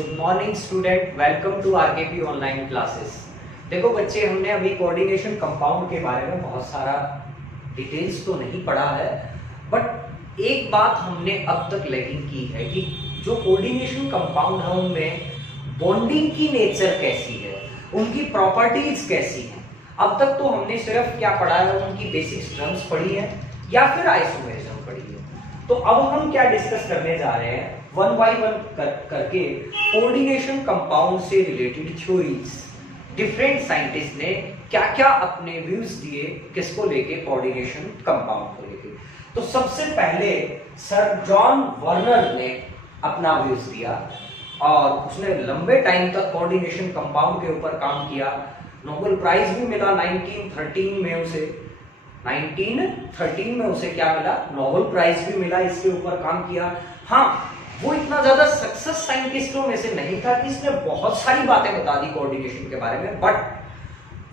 Good morning student, welcome to RKP online classes. देखो बच्चे, हमने अभी कोऑर्डिनेशन कंपाउंड के बारे में बहुत सारा डिटेल्स तो नहीं पढ़ा है, बट एक बात हमने अब तक लर्निंग की है कि जो कोऑर्डिनेशन कंपाउंड है उनमें बॉन्डिंग की नेचर कैसी है, उनकी प्रॉपर्टीज कैसी हैं। अब तक तो हमने सिर्फ क्या पढ़ा है, उनकी बेसिक टर्म्स पढ़ी है या फिर आइसोमेरिज्म पढ़ी है। तो अब हम क्या डिस्कस करने जा रहे हैं, वन बाय वन करके कोऑर्डिनेशन कंपाउंड से रिलेटेड थ्योरीज, डिफरेंट साइंटिस्ट ने क्या क्या अपने व्यूज दिए किसको लेके, कोऑर्डिनेशन कंपाउंड को लेके। तो सबसे पहले सर जॉन वर्नर ने अपना व्यूज दिया और उसने लंबे टाइम तक कोऑर्डिनेशन कंपाउंड के ऊपर काम किया। नोबेल प्राइज भी मिला 1913 में उसे। 1913 में उसे क्या मिला, नोबेल प्राइज भी मिला, इसके ऊपर काम किया। हाँ, वो इतना ज्यादा सक्सेस साइंटिस्टों में से नहीं था कि इसने बहुत सारी बातें बता दी कोऑर्डिनेशन के बारे में, बट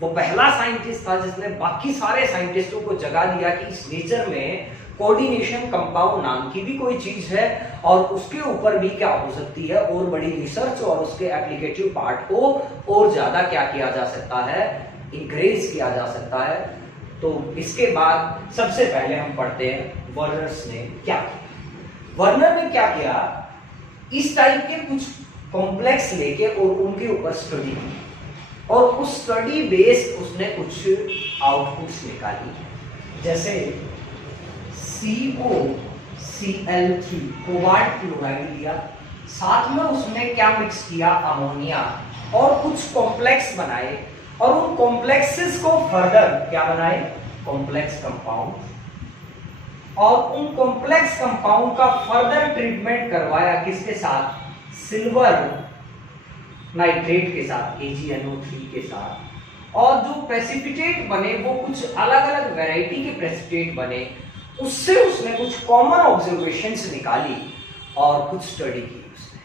वो पहला साइंटिस्ट था जिसने बाकी सारे साइंटिस्टों को जगा दिया कि इस नेचर में कोऑर्डिनेशन कंपाउंड नाम की भी कोई चीज है और उसके ऊपर भी क्या हो सकती है, और बड़ी रिसर्च और उसके एप्लीकेटिव पार्ट को और ज्यादा क्या किया जा सकता है, इंक्रीज किया जा सकता है। तो इसके बाद सबसे पहले हम पढ़ते हैं वर्नर्स ने क्या किया। वर्नर ने क्या किया, इस टाइप के कुछ कॉम्प्लेक्स लेके और उनके ऊपर स्टडी की और उस स्टडी बेस्ड उसने कुछ आउटपुट्स निकाली, जैसे COCl3 कोबाल्ट क्लोराइड लिया, साथ में उसने क्या मिक्स किया, अमोनिया, और कुछ कॉम्प्लेक्स बनाए और उन कॉम्प्लेक्सेस को फर्दर क्या बनाए, कॉम्प्लेक्स कंपाउंड, और उन कॉम्प्लेक्स कंपाउंड का फर्दर ट्रीटमेंट करवाया किसके साथ, सिल्वर नाइट्रेट के साथ, AgNO3 के साथ, और जो प्रेसिपिटेट बने वो कुछ अलग अलग वैरायटी के प्रेसिपिटेट बने। उससे उसने कुछ कॉमन ऑब्जर्वेशंस निकाली और कुछ स्टडी की उसने,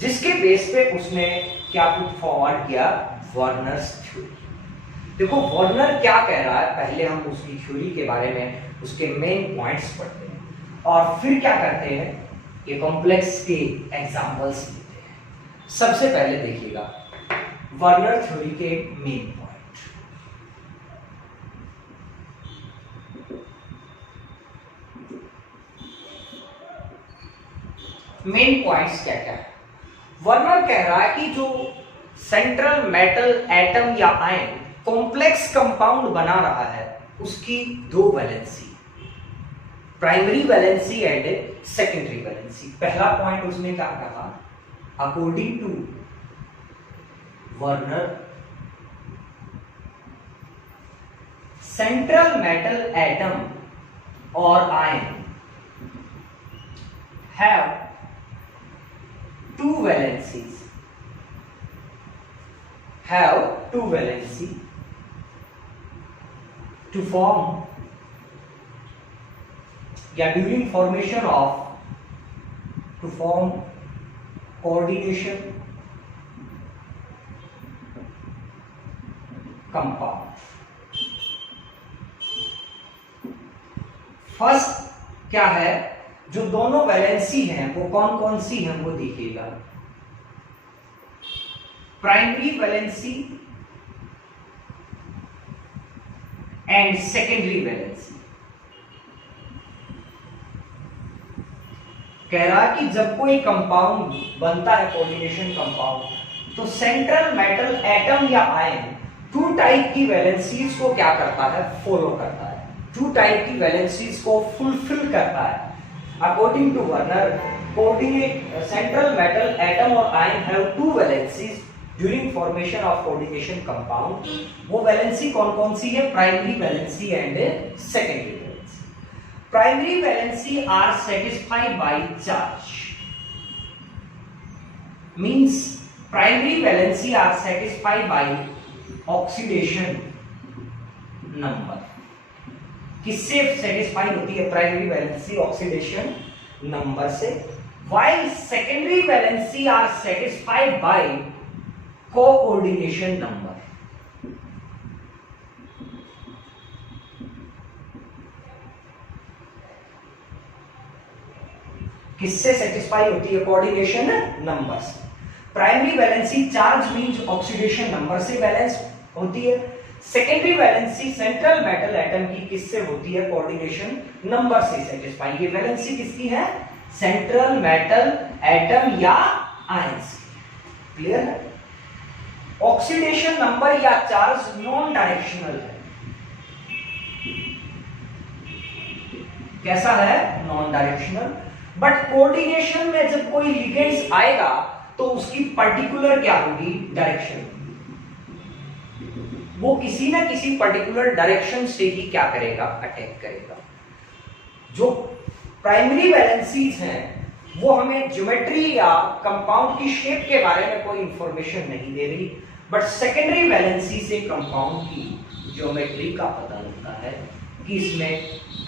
जिसके बेस पे उसने क्या पुट फॉरवर्ड किया, वर्नर्स थ्योरी। देखो वर्नर क्या कह रहा है, पहले हम उसकी थ्योरी के बारे में उसके मेन पॉइंट्स पढ़ते हैं और फिर क्या करते हैं, ये कॉम्प्लेक्स के एग्जांपल्स लेते हैं। सबसे पहले देखिएगा वर्नर थ्योरी के मेन पॉइंट। मेन पॉइंट्स क्या क्या है, वर्नर कह रहा है कि जो सेंट्रल मेटल एटम या आयन कॉम्प्लेक्स कंपाउंड बना रहा है उसकी दो valency, primary valency and secondary valency. पहला पॉइंट उसने क्या कहा, according to Werner central metal atom और ion have two valencies, have two valency to form या during formation of to form coordination compound। First क्या है, जो दोनों वैलेंसी हैं वो कौन कौन सी हैं वो देखिएगा, primary valency and secondary valency. कह रहा है कि जब कोई कंपाउंड बनता है कोऑर्डिनेशन कंपाउंड, तो सेंट्रल मेटल एटम या आयन टू टाइप की वैलेंसीज को क्या करता है, फॉलो करता है, टू टाइप की वैलेंसीज को फुलफिल करता है। According to Werner, central metal atom और ion have two valencies during formation of coordination compound। वो वैलेंसी कौन कौन सी है, primary valency and secondary valency. Primary valency are satisfied by charge, means primary valency are satisfied by oxidation number। किससे satisfy होती है primary valency, oxidation number से। While secondary valency are satisfied by coordination number. किससे satisfy होती है, coordination number से। Primary valency charge means oxidation number से balance होती है। Secondary valency central metal atom की किससे होती है? कोऑर्डिनेशन नंबर से सेटिस्फाई। ये वैलेंसी किसकी है? सेंट्रल मेटल एटम या आयंस। क्लियर है? ऑक्सीडेशन नंबर या चार्ज नॉन डायरेक्शनल है। कैसा है? Non directional. बट कोऑर्डिनेशन में जब कोई लिगेंड्स आएगा तो उसकी पर्टिकुलर क्या होगी? डायरेक्शन। वो किसी ना किसी पर्टिकुलर डायरेक्शन से ही क्या करेगा? अटैक करेगा। जो प्राइमरी वैलेंसीज हैं वो हमें ज्योमेट्री या कंपाउंड की शेप के बारे में कोई इंफॉर्मेशन नहीं दे रही, बट सेकेंडरी वैलेंसी से कंपाउंड की ज्योमेट्री का पता लगता है कि इसमें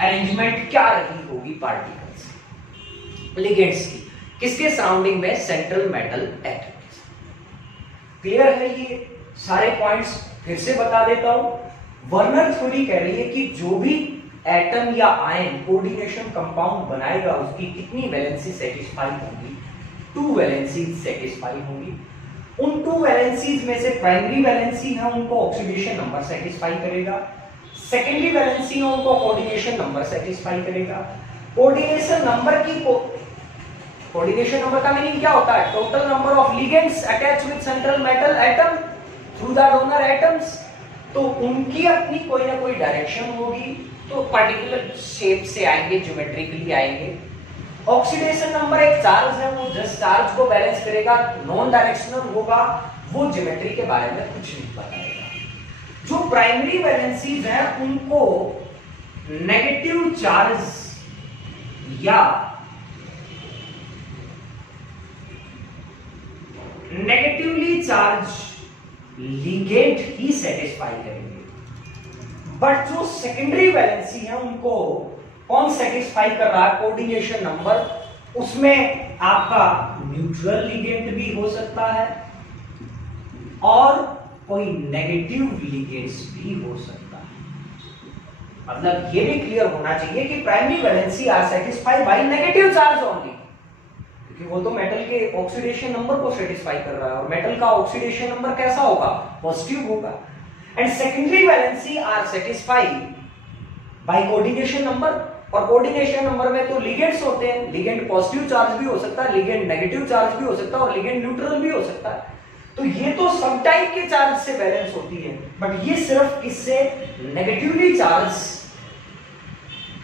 अरेंजमेंट क्या रही होगी पार्टिकल्स लिगेंड्स की, किसके सराउंडिंग में? सेंट्रल मेटल एटम के साथ। क्लियर है? ये सारे पॉइंट्स फिर से बता देता हूं। वर्नर थ्योरी कह रही है कि जो भी एटम या आयन कोऑर्डिनेशन कंपाउंड बनाएगा उसकी कितनी वैलेंसी सेटिस्फाई होंगी? 2 वैलेंसीज सेटिस्फाई होंगी। उन 2 वैलेंसीज में से प्राइमरी वैलेंसी है उनको ऑक्सीडेशन नंबर सेटिस्फाई करेगा, सेकेंडरी वैलेंसी है उनको कोऑर्डिनेशन नंबर सेटिस्फाई करेगा। कोऑर्डिनेशन नंबर की कोऑर्डिनेशन नंबर का मीनिंग क्या होता है? Total number of ligands attach with central metal atom through the donor atoms. तो उनकी अपनी कोई ना कोई डायरेक्शन होगी, तो पर्टिकुलर शेप से आएंगे, ज्योमेट्रिकली आएंगे। ऑक्सीडेशन नंबर एक चार्ज है, वो जस्ट चार्ज को बैलेंस करेगा, नॉन डायरेक्शनल होगा, वो ज्योमेट्री के बारे में कुछ नहीं बताएगा। जो प्राइमरी वैलेंसीज हैं उनको नेगेटिव चार्ज या नेगेटिवली चार्ज लिगेंड ही सेटिस्फाई करेंगे, बट जो सेकेंडरी वैलेंसी है उनको कौन सेटिस्फाई कर रहा है? Coordination number. उसमें आपका न्यूट्रल लिगेंड भी हो सकता है और कोई नेगेटिव लिगेंड्स भी हो सकता है। मतलब ये भी क्लियर होना चाहिए कि primary valency are satisfied by negative charge only, क्योंकि वो तो मेटल के ऑक्सीडेशन नंबर को सेटिस्फाई कर रहा है और मेटल का ऑक्सीडेशन नंबर कैसा होगा? पॉजिटिव होगा। And secondary valency are satisfied by coordination number, और कोऑर्डिनेशन नंबर में तो लिगेंड्स होते हैं। लिगेंड पॉजिटिव चार्ज भी हो सकता है, लिगेंड नेगेटिव चार्ज भी हो सकता है और लिगेंड न्यूट्रल भी हो सकता है। तो ये तो सब टाइप के चार्ज से बैलेंस होती है, बट ये सिर्फ किससे? नेगेटिवली चार्ज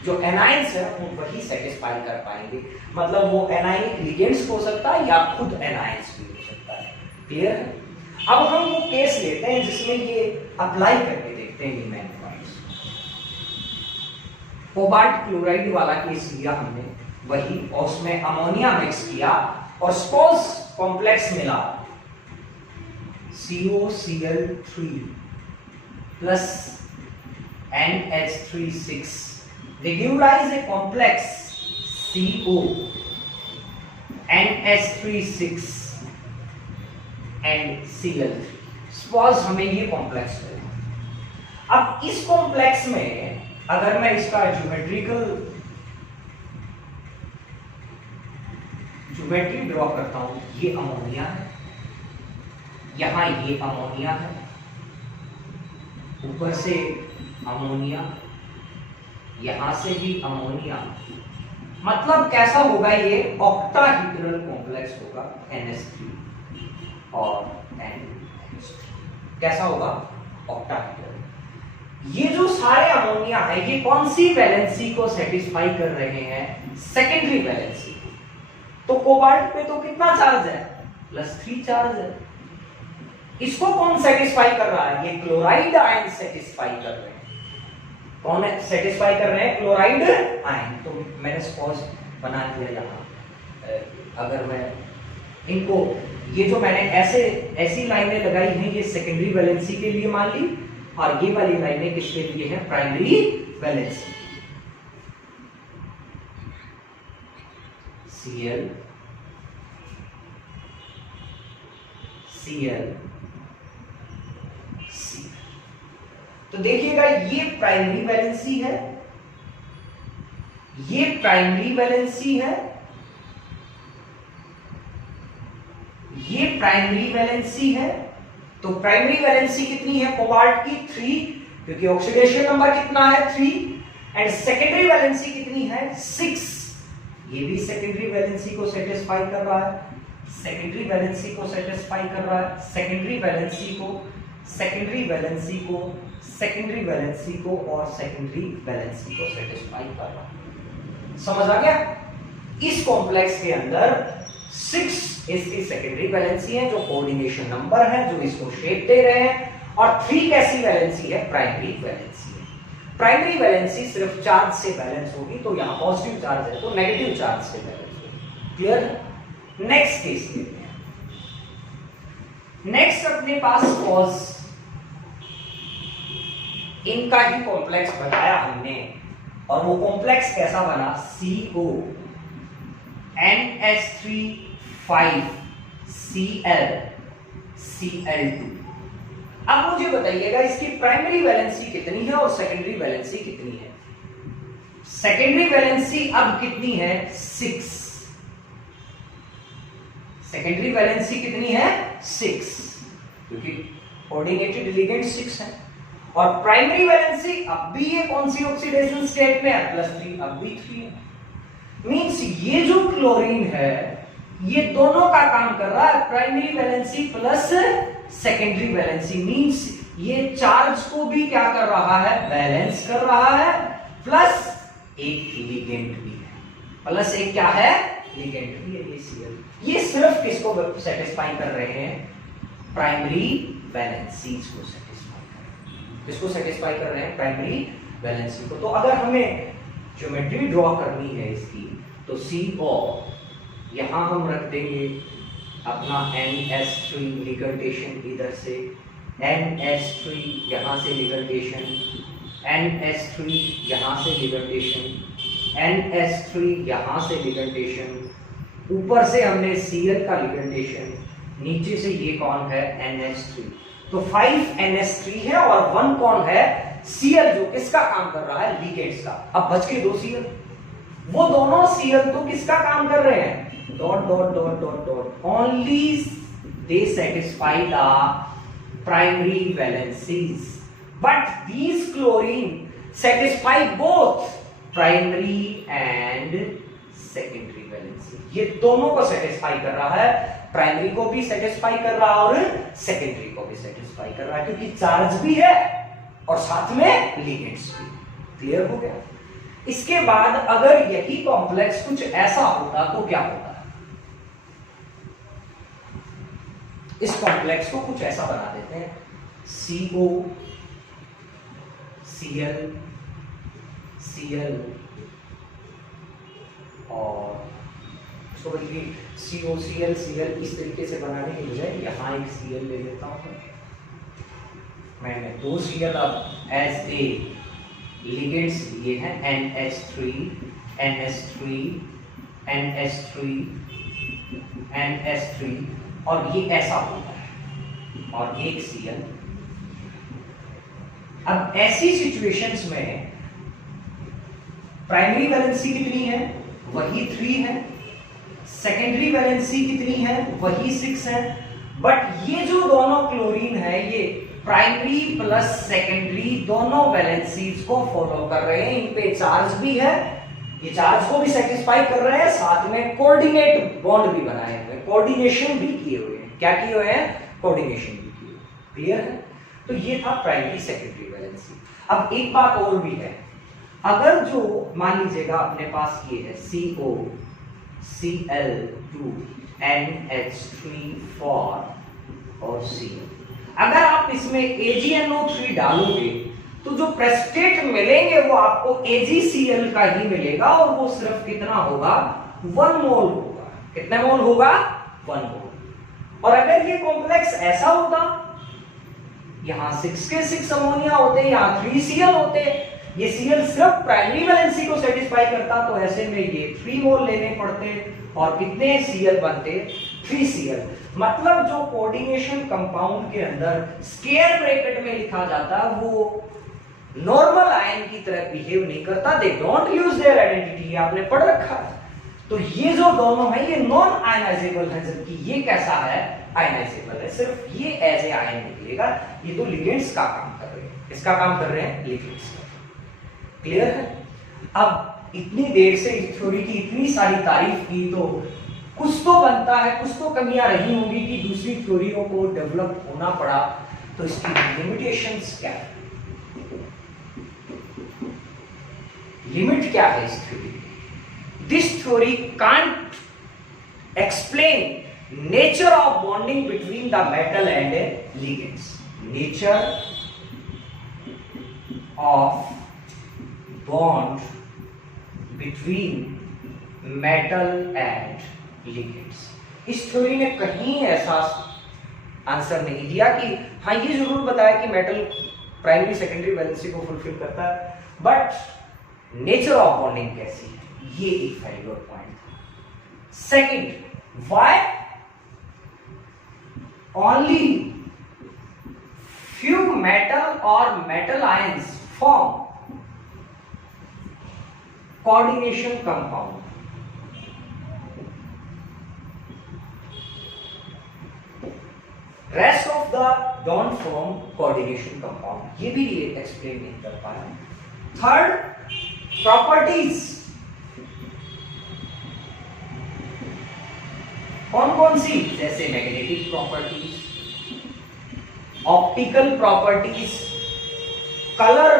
जो एनायंस है वो वही सेटिस्फाई कर पाएंगे। मतलब वो एनायनिक लिगेंड्स हो सकता है या खुद एनायंस भी हो सकता है। क्लियर है? अब हम वो केस लेते हैं जिसमें ये अप्लाई करके देखते हैं ये मेन पॉइंट्स। कोबाल्ट क्लोराइड वाला केस लिया हमने वही, और उसमें अमोनिया मिक्स किया और सपोज कॉम्प्लेक्स मिला COCl3 plus NH36, they give rise a complex CO NH36 and Cl3। Suppose हमें ये कॉम्प्लेक्स मिला। अब इस कॉम्प्लेक्स में अगर मैं इसका ज्योमेट्री ड्रॉ करता हूं, ये अमोनिया है, यहां ये अमोनिया है, ऊपर से अमोनिया, यहां से भी अमोनिया। मतलब कैसा होगा? ये ऑक्टाहेड्रल कॉम्प्लेक्स होगा, NH3 और NH3। कैसा होगा? ऑक्टाहेड्रल। ये जो सारे अमोनिया है ये कौन सी वैलेंसी को सेटिस्फाई कर रहे हैं? Secondary valency. तो कोबाल्ट पे तो कितना चार्ज है? +3 चार्ज है। इसको कौन सेटिस्फाई कर रहा है? ये क्लोराइड आयन सेटिस्फाई कर रहे हैं। कौन सेटिस्फाई कर रहे हैं? Chloride ion. तो मैंने सपोज बना दिया यहां, अगर मैं इनको, ये जो मैंने ऐसी लाइनें लगाई हैं ये सेकेंडरी वैलेंसी के लिए मान ली, और ये वाली लाइनें किसके लिए है? Primary valency. Cl Cl C। तो देखिएगा ये प्राइमरी वैलेंसी है, ये प्राइमरी वैलेंसी है, ये प्राइमरी वैलेंसी है, तो प्राइमरी वैलेंसी कितनी है कोबाल्ट की 3, क्योंकि ऑक्सीडेशन नंबर कितना है 3, एंड सेकेंडरी वैलेंसी कितनी है 6। ये भी सेकेंडरी वैलेंसी को सेटिस्फाई कर रहा है, सेकेंडरी वैलेंसी को सेटिस्फाई कर रहा है, सेकेंडरी वैलेंसी को, सेकेंडरी वैलेंसी को, सेकेंडरी वैलेंसी को और सेकेंडरी वैलेंसी को सेटिस्फाई कर रहा है। समझ आ गया? इस कॉम्प्लेक्स के अंदर 6 इसकी सेकेंडरी वैलेंसी है जो कोऑर्डिनेशन नंबर है जो इसको शेप दे रहे हैं, और 3 कैसी वैलेंसी है प्राइमरी वैलेंसी है। प्राइमरी वैलेंसी सिर्फ चार्ज से बैलेंस होगी, तो यहां पॉजिटिव चार्ज है तो नेगेटिव चार्ज से बैलेंस होगी। क्लियर? नेक्स्ट केस लेते हैं। नेक्स्ट अपने पास कॉज, इनका ही कॉम्प्लेक्स बताया हमने, और वो कॉम्प्लेक्स कैसा बना CO NH3 5Cl Cl2। अब मुझे बताइएगा इसकी प्राइमरी वैलेंसी कितनी है और सेकेंडरी वैलेंसी कितनी है। सेकेंडरी वैलेंसी अब कितनी है 6, सेकेंडरी वैलेंसी कितनी है 6, क्योंकि कोऑर्डिनेटेड लिगेंड 6 है, और प्राइमरी वैलेंसी अब भी ये कौन सी ऑक्सीडेशन स्टेट में है +3, अब भी 3 है। मींस ये जो क्लोरीन है ये दोनों का काम कर रहा है, primary valency plus secondary valency, means ये चार्ज को भी क्या कर रहा है बैलेंस कर रहा है, प्लस एक लिगेंड भी है, प्लस एक क्या है लिगेंड भी है ये Cl। ये सिर्फ किसको सेटिस्फाई कर रहे हैं प्राइमरी वैलेंसीज को सेटिस्फाई कर रहे हैं। किसको सेटिस्फाई कर रहे हैं प्राइमरी वैलेंसी को। तो अगर हमें ज्योमेट्री ड्रॉ करनी है इसकी, तो CO यहां हम रख देंगे अपना NH3 लिगेंडेशन इधर से, NH3 यहां से लिगेंडेशन, NH3 यहां से लिगेंडेशन, NH3 यहां से लिगेंडेशन, ऊपर से हमने Cl का लिगेंडेशन, नीचे से ये कौन है NH3, तो 5 NH3 है और 1 कौन है Cl जो किसका काम कर रहा है लिगेंड्स का। अब बच के 2 Cl, वो दोनों Cl तो किसका काम कर रहे हैं dot dot dot dot dot, only they satisfy the primary valencies but these chlorine satisfy both primary and secondary valency। ये दोनों को सेटिस्फाई कर रहा है, प्राइमरी को भी सेटिस्फाई कर रहा है और सेकेंडरी को भी सेटिस्फाई कर रहा है, क्योंकि चार्ज भी है और साथ में लिगेंड्स भी। क्लियर हो गया? इसके बाद अगर यही कॉम्प्लेक्स कुछ ऐसा होता तो क्या होता? इस कॉम्प्लेक्स को कुछ ऐसा बना देते हैं, CO Cl Cl और इसको बल्कि CO Cl Cl इस तरीके से बनाने के बजाय यहां एक Cl ले लेता हूं मैंने, 2 Cl अब एज ए लिगेंड्स लिए हैं, NH3 NH3 NH3 NH3, और ये ऐसा होता है और एक Cl। अब ऐसी सिचुएशंस में प्राइमरी वैलेंसी कितनी है वही 3 है, सेकेंडरी वैलेंसी कितनी है वही 6 है, बट ये जो दोनों क्लोरीन है ये प्राइमरी प्लस सेकेंडरी दोनों वैलेंसीज को फॉलो कर रहे हैं, इन पे चार्ज भी है, ये चार्ज को भी सेटिस्फाई कर रहे हैं, साथ में कोऑर्डिनेट बॉन्ड भी बनाए हुए हैं, कोऑर्डिनेशन भी किए हुए हैं। क्या किए हुए हैं? कोऑर्डिनेशन भी किए हुए। क्लियर है? तो ये था प्राइमरी सेकेंडरी वैलेंसी। अब एक बात और भी है, अगर जो मान लीजिएगा अपने पास ये है CO Cl2 NH3 और Cl, अगर आप इसमें AgNO3 डालोगे तो जो प्रेसिपिटेट मिलेंगे वो आपको AgCl का ही मिलेगा, और वो सिर्फ कितना होगा 1 मोल होगा। कितने मोल होगा? 1 मोल। और अगर ये कॉम्प्लेक्स ऐसा होता, यहां 6 के 6 अमोनिया होते, यहां 3 Cl होते, ये Cl सिर्फ प्राइमरी वैलेंसी को सेटिस्फाई करता, तो ऐसे में ये 3 मोल लेने पड़ते और कितने Cl बनते? 3 Cl। मतलब जो कोऑर्डिनेशन कंपाउंड के अंदर स्क्वायर ब्रैकेट में लिखा जाता वो नॉर्मल आयन की तरह बिहेव नहीं करता, they don't use their identity, आपने पढ़ रखा है। तो ये जो दोनों है ये नॉन आयनाइजेबल है, जबकि ये कैसा है, आयनाइजेबल है। सिर्फ ये एज ए आयन निकलेगा। ये तो लिगेंड्स का काम कर रहे हैं, इसका काम कर रहे हैं लिगेंड्स का। क्लियर है? अब इतनी देर से इस थ्योरी की इतनी सारी तारीफ की, तो कुछ तो बनता है, कुछ तो कमियां रही होंगी कि दूसरी थ्योरियों को डेवलप होना पड़ा। तो इसकी लिमिटेशंस क्या है, लिमिट क्या है इस theory? This theory can't explain nature of bonding between the metal and ligands. Nature of bond between metal and ligands. इस थ्योरी ने कहीं ऐसा आंसर नहीं दिया कि हाँ, ये जरूर बताया कि मेटल प्राइमरी सेकेंडरी वैलेंसी को फुलफिल करता है, बट नेचर ऑफ बॉन्डिंग कैसी है, ये एक फेल्योर पॉइंट था। Second, why only few metal और metal ions form coordination compound. Rest of the don't form coordination compound, ये भी ये एक्सप्लेन नहीं कर पाया। थर्ड, प्रॉपर्टीज कौन कौन सी, जैसे magnetic properties, optical properties, colour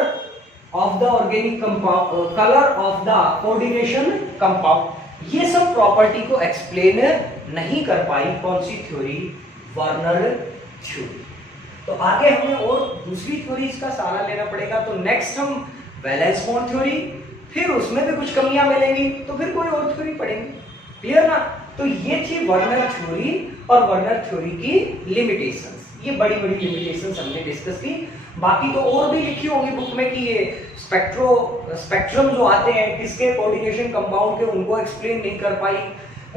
of the organic compound, colour of the coordination compound, ये सब प्रॉपर्टी को एक्सप्लेन नहीं कर पाई कौन सी थ्योरी, वर्नर थ्योरी। तो आगे हमें और दूसरी थ्योरीज का सहारा लेना पड़ेगा। तो नेक्स्ट हम वैलेंस बॉन्ड थ्योरी, फिर उसमें भी कुछ कमियां मिलेंगी, तो फिर कोई और थ्योरी पढ़ेंगे। क्लियर ना? तो ये थी वर्नर थ्योरी और वर्नर थ्योरी की लिमिटेशंस। ये बड़ी बड़ी लिमिटेशंस हमने डिस्कस की। बाकी तो और भी लिखी होगी बुक में कि ये स्पेक्ट्रम जो आते हैं किसके कोऑर्डिनेशन कंपाउंड के, उनको एक्सप्लेन नहीं कर पाई।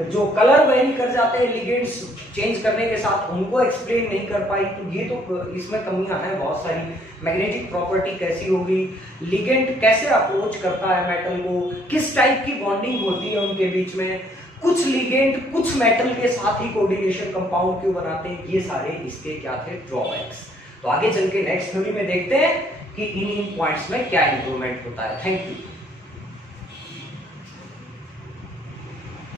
जो कलर वेरी कर जाते हैं लिगेंड्स चेंज करने के साथ, उनको एक्सप्लेन नहीं कर पाई। तो ये तो इसमें कमियां हैं बहुत सारी। मैग्नेटिक प्रॉपर्टी कैसी होगी, लिगेंड कैसे अप्रोच करता है मेटल को, किस टाइप की बॉन्डिंग होती है उनके बीच में, कुछ लिगेंड कुछ मेटल के साथ ही कोऑर्डिनेशन कंपाउंड क्यों बनाते हैं, ये सारे इसके क्या थे, ड्रॉबैक्स। तो आगे चल के नेक्स्ट थ्योरी में देखते हैं कि इन पॉइंट्स में क्या इंप्रूवमेंट होता है। Thank you.